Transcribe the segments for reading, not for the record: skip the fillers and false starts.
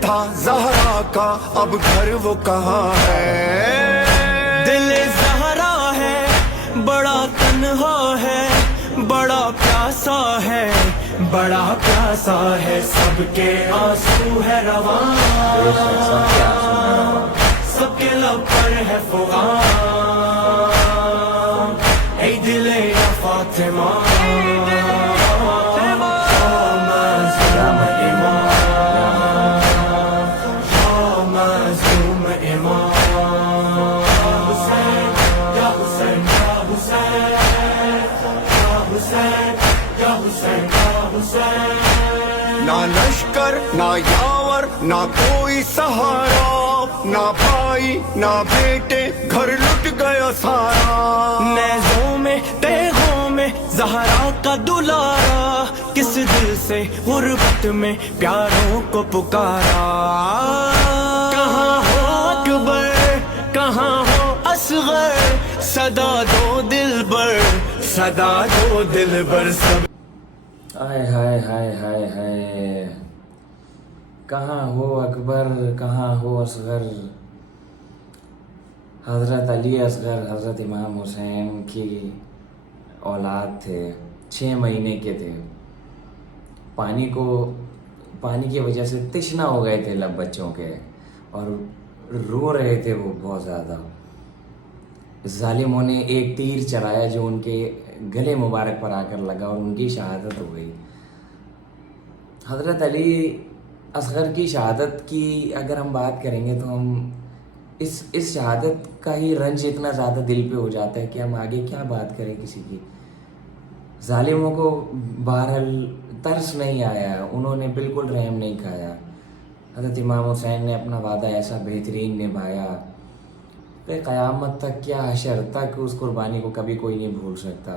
تھا زہرا کا اب گھر وہ کہاں ہے. دل زہرا ہے بڑا تنہا ہے بڑا پیاسا ہے بڑا پیاسا ہے سب کے آنسو ہے رواں سب کے لب پر ہے فغاں اے دل یا فاطمہ نہ لشکر نہ یاور نہ کوئی سہارا نہ بھائی نہ بیٹے گھر لٹ گیا سارا. نیزوں میں تیغوں میں زہرا کا دلارا کس دل سے غربت میں پیاروں کو پکارا. کہاں ہو اکبر کہاں ہو اصغر صدا دو دلبر صدا دو دلبر سب. ہائے ہائے ہائے ہائے ہائے کہاں ہو اکبر کہاں ہو اصغر. حضرت علی اصغر حضرت امام حسین کی اولاد تھے 6 مہینے کے تھے. پانی کی وجہ سے تشنا ہو گئے تھے لب بچوں کے اور رو رہے تھے وہ بہت زیادہ. ظالموں نے ایک تیر چلایا جو ان کے گلے مبارک پر آ کر لگا اور ان کی شہادت ہو گئی. حضرت علی اصغر کی شہادت کی اگر ہم بات کریں گے تو ہم اس شہادت کا ہی رنج اتنا زیادہ دل پہ ہو جاتا ہے کہ ہم آگے کیا بات کریں کسی کی. ظالموں کو بہرحال ترس نہیں آیا انہوں نے بالکل رحم نہیں کھایا. حضرت امام حسین نے اپنا وعدہ ایسا بہترین نبھایا کہ قیامت تک کیا حشر تک اس قربانی کو کبھی کوئی نہیں بھول سکتا.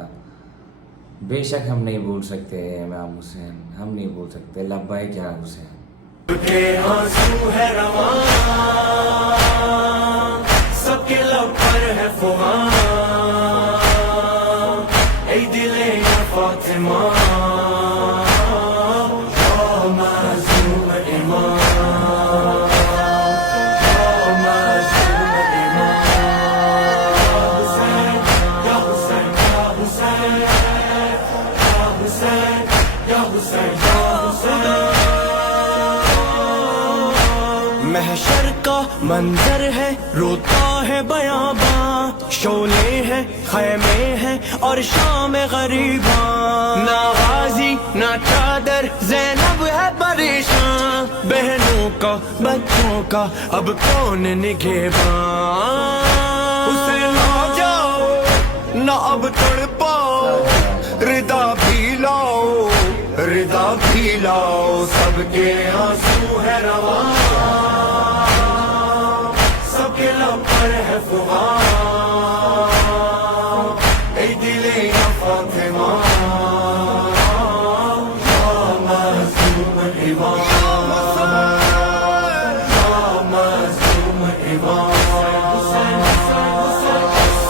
بے شک ہم نہیں بھول سکتے امام حسین ہم نہیں بھول سکتے. لبیک یا حسین. کے آنسو ہے رواں سب کے لب پر ہے فغاں اے دل یا فاطمہ یا معصوم امام یا معصوم امام حسین یا حسین یا حسین یا حسین یا حسین یا حسین. محشر کا منظر ہے روتا ہے بیاباں شعلے ہیں خیمے ہیں اور شام غریباں. نہ غازی نہ چادر زینب ہے پریشان بہنوں کا بچوں کا اب کون نگہباں. اسے نہ جاؤ نہ اب تڑپاؤ ردا بھی لاؤ ردا بھی لاؤ سب کے آنسو ہے رواں سب کے لب پر ہے فغاں اے دل یا فاطمہ یا معصوم امام یا معصوم امام.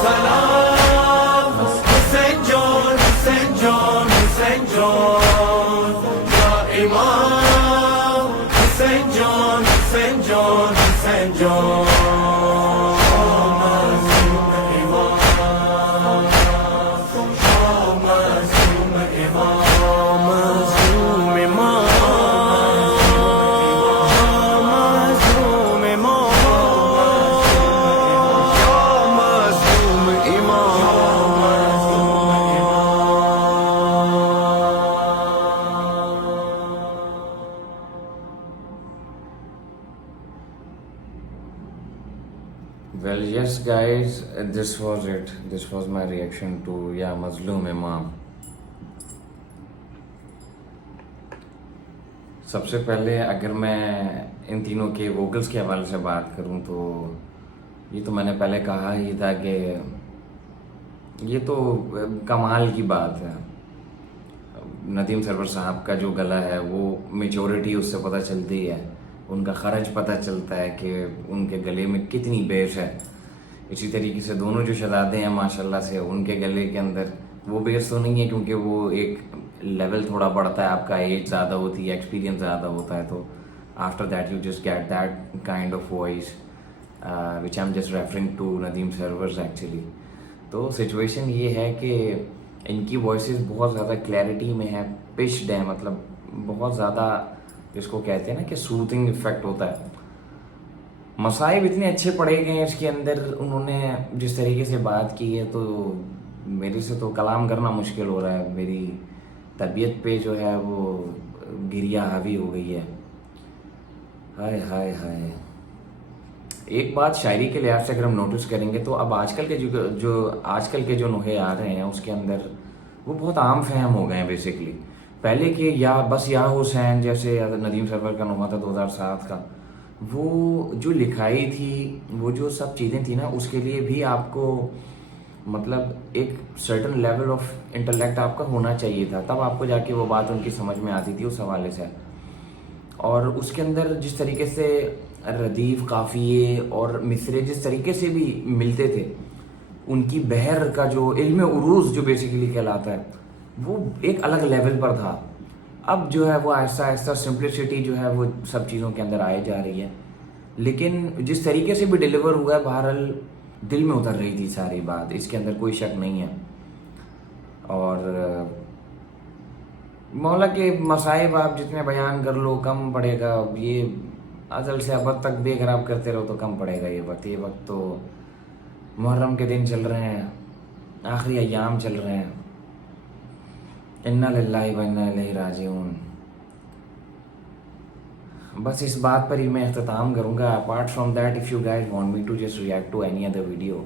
سلام حسین جان حسین جان حسین جان یا امام حسین جان حسین جان حسین جان. Well, yes guys, this was it. This was my reaction to Ya Mazloom Imam. سب سے پہلے اگر میں ان تینوں کے ووکلز کے حوالے سے بات کروں تو یہ تو میں نے پہلے کہا ہی تھا کہ یہ تو کمال کی بات ہے. ندیم سرور صاحب کا جو گلا ہے وہ میجورٹی اس سے پتہ چلتی ہے, ان کا خرج پتہ چلتا ہے کہ ان کے گلے میں کتنی بیس ہے. اسی طریقے سے دونوں جو شہزادے ہیں ماشاءاللہ سے ان کے گلے کے اندر وہ بیس تو نہیں ہے کیونکہ وہ ایک لیول تھوڑا بڑھتا ہے, آپ کا ایج زیادہ ہوتی ہے, ایکسپیرینس زیادہ ہوتا ہے, تو after that you just get that kind of voice, which I'm just referring to Nadeem servers actually. تو سچویشن یہ ہے کہ ان کی وائسز بہت زیادہ کلیئرٹی میں ہے، پچڈ ہے، مطلب بہت زیادہ جس کو کہتے ہیں نا کہ سوتھنگ افیکٹ ہوتا ہے. مصائب اتنے اچھے پڑے گئے ہیں اس کے اندر، انہوں نے جس طریقے سے بات کی ہے تو میرے سے تو کلام کرنا مشکل ہو رہا ہے. میری طبیعت پہ جو ہے وہ گریا حاوی ہو گئی ہے. ہائے ہائے ہائے. ایک بات شاعری کے لحاظ سے اگر ہم نوٹس کریں گے تو اب آج کل کے جو نوحے آ رہے ہیں اس کے اندر وہ بہت عام فہم ہو گئے ہیں بیسکلی. پہلے کہ یا حسین جیسے ندیم سرور کا نوحہ تھا 2007 کا، وہ جو لکھائی تھی، وہ جو سب چیزیں تھیں نا، اس کے لیے بھی آپ کو مطلب ایک سرٹن لیول آف انٹلیکٹ آپ کا ہونا چاہیے تھا، تب آپ کو جا کے وہ بات ان کی سمجھ میں آتی تھی اس حوالے سے. اور اس کے اندر جس طریقے سے ردیف، قافیے اور مصرے جس طریقے سے بھی ملتے تھے، ان کی بحر کا جو علم عروض جو بیسیکلی کہلاتا ہے وہ ایک الگ لیول پر تھا. اب جو ہے وہ آہستہ آہستہ سمپلسٹی جو ہے وہ سب چیزوں کے اندر آئے جا رہی ہے، لیکن جس طریقے سے بھی ڈیلیور ہوا ہے بہرحال دل میں اتر رہی تھی ساری بات، اس کے اندر کوئی شک نہیں ہے. اور مولا کے مصائب آپ جتنے بیان کر لو کم پڑے گا. یہ ازل سے ابد تک بھی اگر آپ کرتے رہو تو کم پڑے گا. یہ وقت تو محرم کے دن چل رہے ہیں، آخری ایام چل رہے ہیں. انا للہ و انا الیہ راجعون. بس اس بات پر ہی میں اختتام کروں گا. Apart from that if you guys want me to just react to any other video,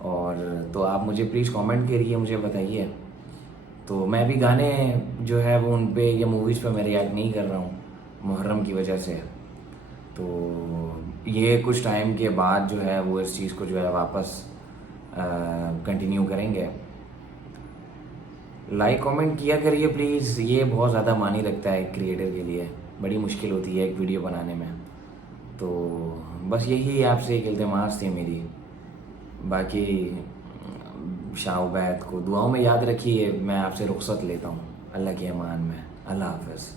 اور تو آپ مجھے پلیز کامنٹ کریے، مجھے بتائیے. تو میں بھی گانے جو ہے وہ ان پہ یا موویز پہ میں ریئیکٹ نہیں کر رہا ہوں محرم کی وجہ سے. تو یہ کچھ ٹائم کے بعد جو ہے وہ اس چیز کو جو ہے واپس کنٹینیو کریں گے. لائک کامنٹ کیا کریے پلیز، یہ بہت زیادہ معنی رکھتا ہے ایک کریٹر کے لیے. بڑی مشکل ہوتی ہے ایک ویڈیو بنانے میں. تو بس یہی آپ سے ایک التماس تھی میری. باقی شاہ عبید کو دعاؤں میں یاد رکھیے. میں آپ سے رخصت لیتا ہوں اللہ کے امان میں. اللہ حافظ.